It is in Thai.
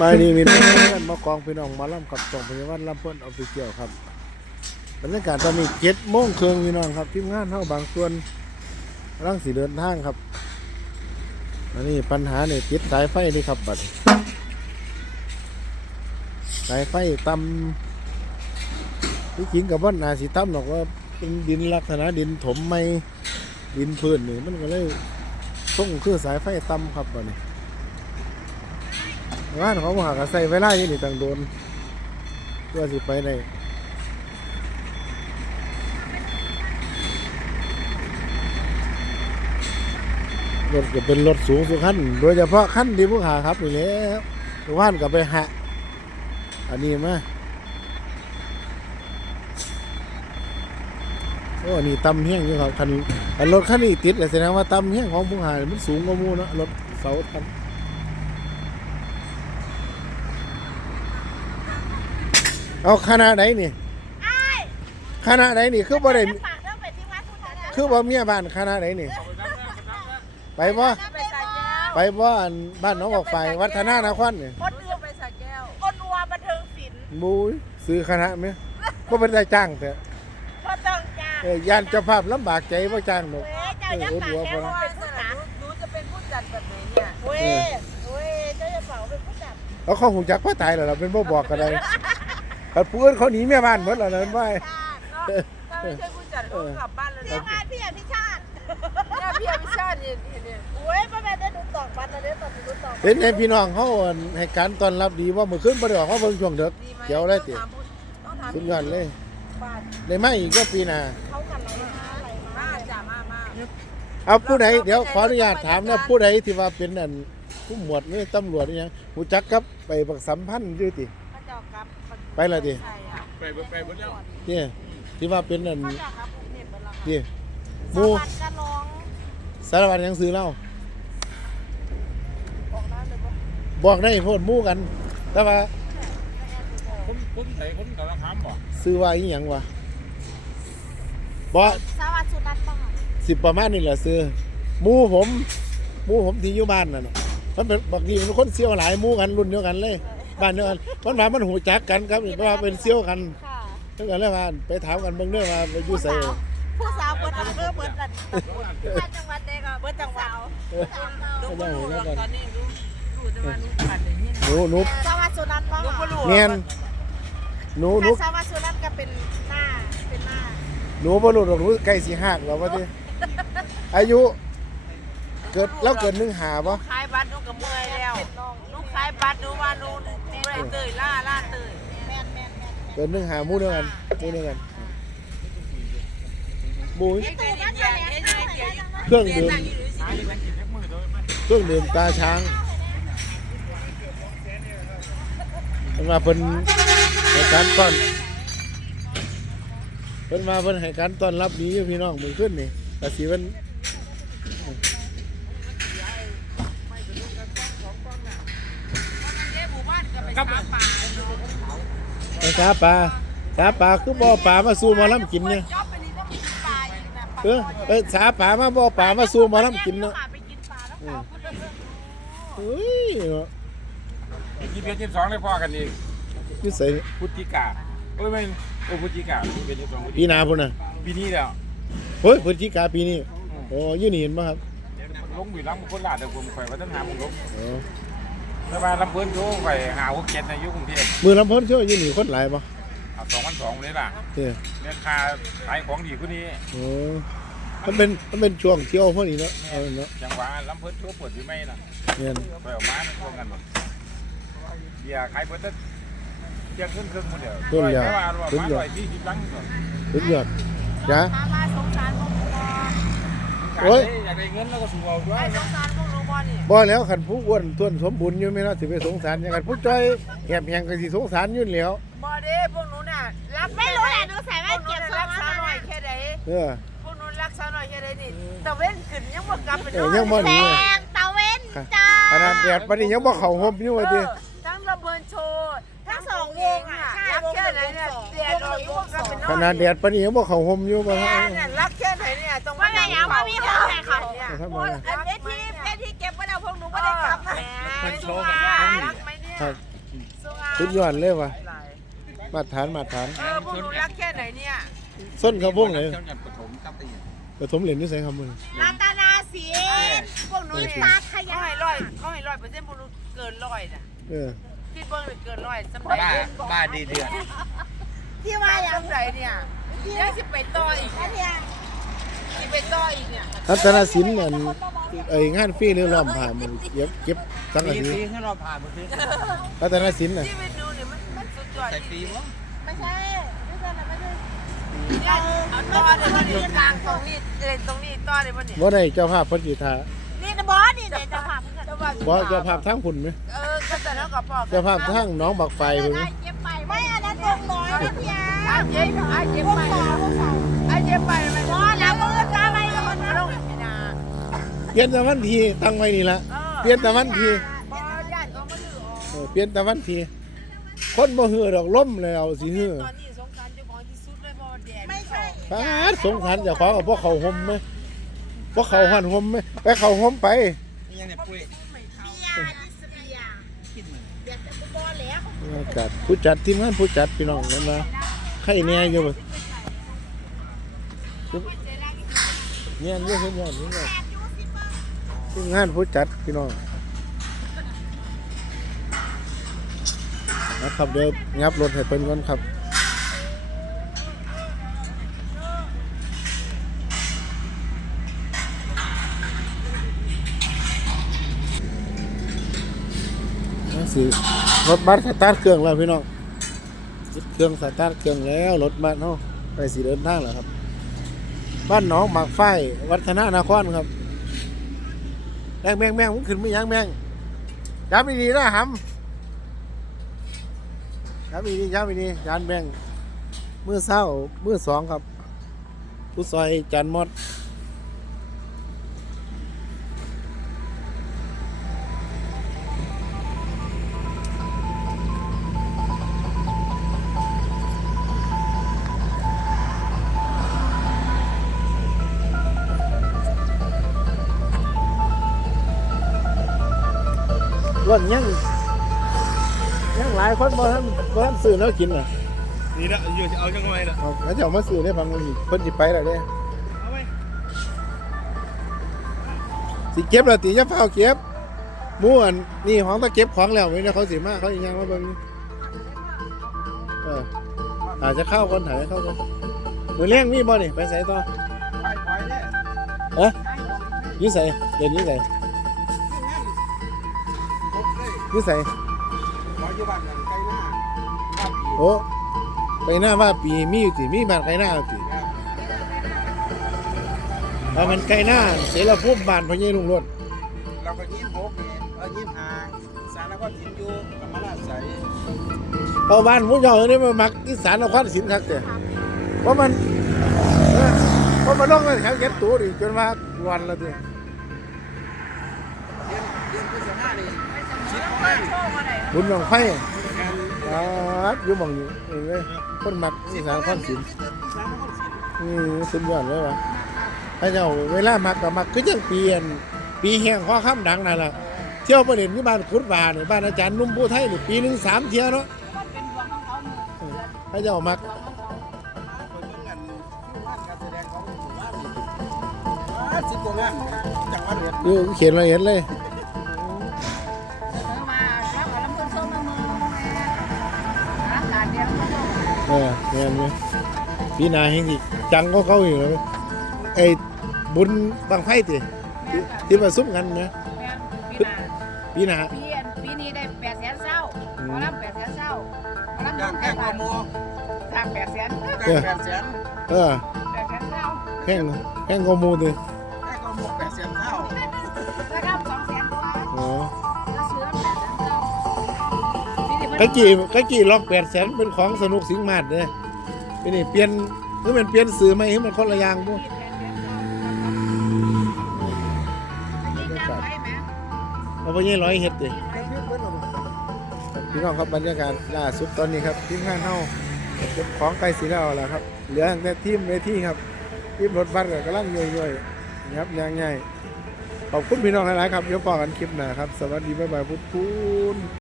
มานี่มีน้องมากองพี่น้องมาล่ำกับส่งพยาบาลลำเพิ่นออฟฟิเชียลครับบรรยากาศตอนนี้เจ็ดโมงครึ่งพี่น้องครับทีมงานเท่าบางส่วนกำลังสีเดินทางครับอันนี้ปัญหาเนี่ยติดสายไฟนี่ครับบัดสายไฟตำที่จริงกับว่านาสีตั้มหรอกว่าเป็นดินลักษณะดินถมไม่ดินพื้นนี่มันก็เลยส่งคือสายไฟต่ำครับบัดนี้ งานเขาบอกหากใส่เวลาอยู่นี่ต่างโดนเพื่อสิไปได้รถก็เป็นรถสูงสุดขั้นโดยเฉพาะขั้นที่ผู้หาครับนี่แล้วว่านกับไปหะอันนี้มาโอ้นี่ตำเฮี้ยงอยู่ครับคันคันรถคันนี้ติดเลยแสดงว่าตำเฮี้ยงของผู้หามันสูงกว่ามูเนาะรถเสาตำ เอาคณะไหนนี่คณะไหนนี่คือบ่ได้คือบ่เมียบ้านคณะไหนนี่ ไปบ่ไปสาแก้วไปบ่อันบ้านหน้องออกไฟวัฒนานครนี่คนเอือไปสาแก้วคนนัวบันเทิงศิลป์บูยซื้อคณะไหมบ่เป็นได้จ้างแต่พอต้องจ้าเออย่านเจ้าภาพลำบากใจบ่จ้างดอกเว้ยเจ้าจะปากแก้วเป็นผู้จัดหนูจะเป็นผู้จัดแบบไหนเนี่ยเว้ยเว้ยเจ้าจะเป่าเป็นผู้จัดแล้วเขาหูจักว่าตายแล้วล่ะเป็นบ่บอกกันได้ คันผู้อื่นเขาหนีแม่บ้านหมดแล้วนั่นว่าถ้าไม่ใช่ผู้จัดก็กลับบ้านแล้วเรียนะกงานพี่อภิชาติเนี่ยพี่อภิชาติเนี่ยเนี่ยเว้ยป้าแม่ได้ดูตอกบัตรนะเดี๋ยวตอกดูตอกเป็นไงพี่น้องเขาอั่นให้การต้อนรับดีว่ามื้อคืนบ่ได้ออกมาเบิ่งช่วงเดึกดีไหมเกี่ยวเลยติต้องถามสุดยอดเลยบ้านได้มาอีกก็ปีหน้าเขากันอะไรนะอะไรมา มาจ้ามามาเอาผู้ใดเดี๋ยวขออนุญาตถามนะผู้ใดที่ว่าเป็นอันผู้หมวดนี่ตำรวจนี่ยังหูจักกับไปปักสัมพันธ์ด้วยติ ไปและติใช่อะไปเบิดไปเบิดแล้วเนี่ยที่ว่าเป็นอันพระเจ้ากับผมเนี่ยเป็นละนี่หสมูวัสดิ์กะลองสารวัตรยังซื้อเล่าออกน้ำเลยปะบอกได้โพดหมู่กัน แต่ว่าคนคนใส่คนกำลังทำบ่ซื้อว่าอีหยังวะบ่สวัสดิ์สุนันท์บ้างสิประมาณนี้แหละซื้อหมู่ผมหมู่ผมที่อยู่บ้านนั่นน่ะมันเป็นบางทีมันคนเซี่ยวหลายหมู่กันรุ่นเดียวกันเลย บ้านเดียวกันมันว่ามันหูจักกันครับเพราะว่าเป็นเซี่ยวกันค่ะเท่ากันเลยว่าไปถามกันเบิ่งเด้อว่าไปอยู่ไสผู้สาวเปิดอำเภอเปิดอันจังหวัดเด็กอะเปิดจังหวัดหนูก็รู้หรอกตอนนี้รู้รู้แต่ว่าหนูผ่านอย่างนี้หนูหนูสวัสดิ์สุนันท์บ้างหนูก็รู้เงียนหนูหนูถ้าสวัสดิ์สุนันท์ก็เป็นหน้าเป็นหน้าหนูบ่รู้ดอกหนูใกล้สิหักแล้วว่าติอายุ เกิดแล้วเกิดหนึ่งหาบ่ ขายบัตรหนูก็เมื่อยแล้วหนูขายบัตรหนูว่าหนู เมื่อยเตยล่าล่าเตยแม่นแม่นแม่นเกิดหนึ่งหาหมู่เดียวกันหมู่เดียวกันบุ้ยตูบ้เนี่ยเครื่องดื่มเครื่องดื่มตาช้างมาเพิ่นให้การต้อนเพิ่นมาเพิ่นให้การต้อนรับดีอยู่พี่น้องมือขึ้นนี่ก็สิเพิ่น กับไปหาปลาหาปลาคือบ่อปลามาสู่หมอลำกินเนี่ยจ๊อไปนี่ต้องกินปลาอีกนะเออเออสาปลามาบ่อปลามาสู่หมอลำกินเนาะเฮ้ยยี่สิบเอ็ดยี่สิบสองได้พ่อกันอีกอยู่ไสพุทธิกาโอ้ยไม่โอ้พุทธิกายี่สิบเอ็ดยี่สิบสองปีหน้าพุ่นน่ะปีนี้แล้วเฮ้ยพฤศจิกาปีนี้โอ้อยู่นี่เห็นบ่ครับลงบุรีรัมย์คนลาดเดี๋ยวผมไปวัฒนธรรมผมลง แต่ว่าลำเพิ่นโยไปหาหกเจ็ดในยุคกรุงเทพมือลำเพิ่นช่วยอยู่นี่คนหลายบ่เอาสองพันสองเลยล่ะเด้อเนี่ยค่าขายของดีกว่านี้ โอ้มันเป็นมันเป็นช่วงเที่ยวพวกนี้เนาะเอาเนาะจังหวะลำเพิ่นโชว์เปิดอยู่ไหมน่ะเนี่ยไปออกมาช่วงกันหมดเบียร์ขายเปิดแต่เที่ยงครึ่งครึ่งหมดเดียวร้อยว่าร้อยสี่สิบลังสุดยอดจ้ะมามาสงสารพวกหนูบอโอ้ยอยากได้เงินแล้วก็สูบเอาด้วยไอ้สงสารพวกหนูบอ นี่บ่แล้วคันผู้อ้วนท้วนสมบูรณ์อยู่แม่นเนาะสิไปสงสารหยังกันผู้จ้อยแหบแหงก็สิสงสารอยู่แล้วบอดี้พวกหนูน่ะรักไม่รู้แหละหนูใส่พแว่วนกหนูเก็บน่ะทรรังกษามาหน่อยแค่ไหนเออพวกหนูรักษาหน่อยแค่ไหนนี่แต่เว้นขึ้นยังบ่กลับไปเออยังบ่แสงตะเว้นจ้าขนาดแดดปานนี้ยังบ่เข้าห่มอยู่ว่าติทั้งระเบิดโชว์ทั้งสองวงอะรักแค่ไหนเนี่ยเดียดออกวงกันเป็นขนาดแดดปานนี้ยังบ่เข้าห่มอยู่บ่แม่ฮะเนี่ยรักแค่ไหนเนี่ยตรงว่าไงยังว่ามีคนไหนเขาเนี่ยครับโอ้ยอันนี้ที่เป็นที่เก็บ ไว้แล้วพวกหนูไม่ได้กลับนะมันโชว์กันรักไหมเนี่ยครับสุดยอดเลยว่ะมาตรฐานมาตรฐานเออพวกหนูรักแค่ไหนเนี่ยส้นเขาวงไหนชนกันปฐมกับตีปฐมเหรียญนี่ใส่คำมึงรัตนาศีพวกหนูเนี่ยตาขเขายันให้ร้อยเขาให้ร้อยเปอร์เซ็นต์พวกหนูเกินร้อยน่ะเออคิดเบิ่งเลยเกินร้อยสำหรับบ้าบ้าดีเดือดที่ว่าอย่างสำหรับเนี่ยยังสิไปต่ออีกเนี่ยสิไปต่ออีกเนี่ยรัตนสินนั่น ไอ้งานฟรีหรือล้อมผ่ามันเก็บเก็บสังกะตีสีตีให้เราผ่านมาซื้อรัตนสินน่ะชีวิตหนูเนี่ยมันมันสุดยอดใส่จฟรีริงมั้งไม่ใช่ไม่ใช่ไม่ใช่ๆเนี่ยเอาต่อเลยวันนี้กลางตรงนี้เล่นตรงนี้ต่อเลยวันนี้บ่ได้เจ้าภาพเพิ่นสิทานี่นะบอสนี่เดี๋ยวจะพาเพื่อนแต่ว่าบ่เจ้าภาพทั้งพุ่นไหมเออก็แต่แล้วกับพ่อเจ้าภาพทั้งน้องบักไฟเพิ่นไหมเย็บไปไม่อันนั้นวงน้อยนะพี่อาอาเจ็บอาเจ็บวงไปสองวงสองอาเจ็บไปมันบอสแล้วมือตาไปกับคนมานั้นลงที่นา เปลี่ยนแต่วันทีตั้งไว้นี่ละเออเปลี่ยนแต่วันทีบอญาติเขามาลือออกเออเปลี่ยนแต่วันที คนบ่ฮือดอกล้มแล้วสิฮือตอนนี้สงสารเจ้าของที่สุดเลยเพราะว่าแดดไม่ใช่ปาดสงสารเจ้าของกับพวกเขาห่มไหมพวกเขาหันห่มไหมไปเขาห่มไป นี่ยังเนี่ยปุ้ยเบียร์ดิสเบียร์กินมันเบียร์จะบอสแล้วจัดผู้จัดทีมงานผู้จัดพี่น้องนั่นนะใครเนี่ยอยู่บ่เนี่ยเนี่ยเห็นเนี่ยนี่เนี่ยทีม งานผู้จัดพี่น้องนะครับเดี๋ยวงับรถให้เพิ่นก่อนครับนั่นสิรถบัสสตาร์ทเครื่องแล้วพี่น้องเครื่องสตาร์ทเครื่องแล้วรถบัสเนาะไปสีเดินทางแล้วครับ บ้านหนองหมากไฟวัฒนานครครับ แมงแมงแมงมันขึ้นไม่ยั้งแมงย้ำดีๆนะฮัมย้ำดีๆย้ำดีๆจานแมงเมื่อเช้าเมื่อสองครับผู้ซอยจานมอด วันยังยังหลายคนบ่ทันบ่ทันซื้อแล้วกินอะนี่ละอยู่เอาจังไงล่ะเอาแล้วจะเอามาซื้อได้ฟังมันอีกเพิ่นสิไปแล้วเด้เอาไว้สิเก็บแล้วติจะเฝ้าเก็บหมู่อันนี่ของตะเก็บของแล้วไว้เนี่ยเขาสิมาเขาอีหยังมาเบิ่งเอออาจจะเข้าคนถ่ายเข้าคนมื้อเลี้ยงมีบ่นี่ไปไสต่อไปไปเนี่ยเอ๊ะอยู่ไสเด่นอยู่ไส อยู่ไสขออยู่บ้านกันใกล้หน้าบ้านผีโอ้ไปหน้าว่าปีมีอยู่ติมีบ้านไกลหน้าอยู่ติว่ามันไกลหน้าเสรภูมิบ้านพ่อใหญ่ลุงรถเราก็ยิ้มหกนี่เออยิ้มหาสารก็สินอยู่กำมะลาใสพอบ้านผู้เจ้าเนี่ยมามักที่สารนครศิลป์ครับแต่เพราะมันเออเพราะมันต้องแข่งเก็บตัวดิจนว่าวันละเดียเดือนเดือนพฤษภานี่ชิดต้องมาเปิดโชว์มาไหน บุญบังไฟครับยู่มองอยู่เลยคนมักที่สารนครศิลป์สารก็สินนี่สุดยอดเลยวะพระเจ้าเวลามักก็มักคือจังเปีอันปีแห้งข้อข้ามดังนั่นแหละเที่ยวประเด็นที่บ้านคุดวาเนี่ยบ้านอาจารย์นุ่มผู้ไทยนี่ปีหนึ่งสามเที่ยวเนาะเออพระเจ้ามักคนเบิ่งกันที่ว่านการแสดงของหมักยวอยู่เขียนละเอียดเลย ออเงี้ยเนี่ยปีหนาแห่งที่จังก็เข้าอยู่เลยไอ้บุญบางไฟติที่ที่มาซุ่มกันนะปีหน้าปีหนา ปีอันปีนี้ได้แปดแสนเศร้าหมอลำแปดแสนเศร้าหมอลำจากแค่แค่กบาทโมสร้างแปดแสนแค่แปดแสนเออแปดแสนเศร้าแห้งแห้งกว่าหมูดิแค่กโมแปดแสนเท่า ปีนี้กะกี่กะกี่ล็อกแปดแสนเป็นของสนุกสิงห์มาดเนี่ยปีนี้เปลี่ยนคือมันเปลี่ยนสื่อไหมให้มันคนละอย่างบุเอาไปยี่ร้อยเฮ็ดดิพี่น้องครับบรรยากาศล่าสุดตอนนี้ครับทีมงานเฮาเก็บของไกลสีแล้วแล้วครับ เหลือแต่ทีมเวทีครับทีมรถบัสก็กำลังย่อยๆนะครับยางใหญ่ขอบคุณพี่น้องหลายๆครับเดี๋ยวพอกันคลิปหน้าครับ สวัสดีบ๊ายบายพุทธคุณ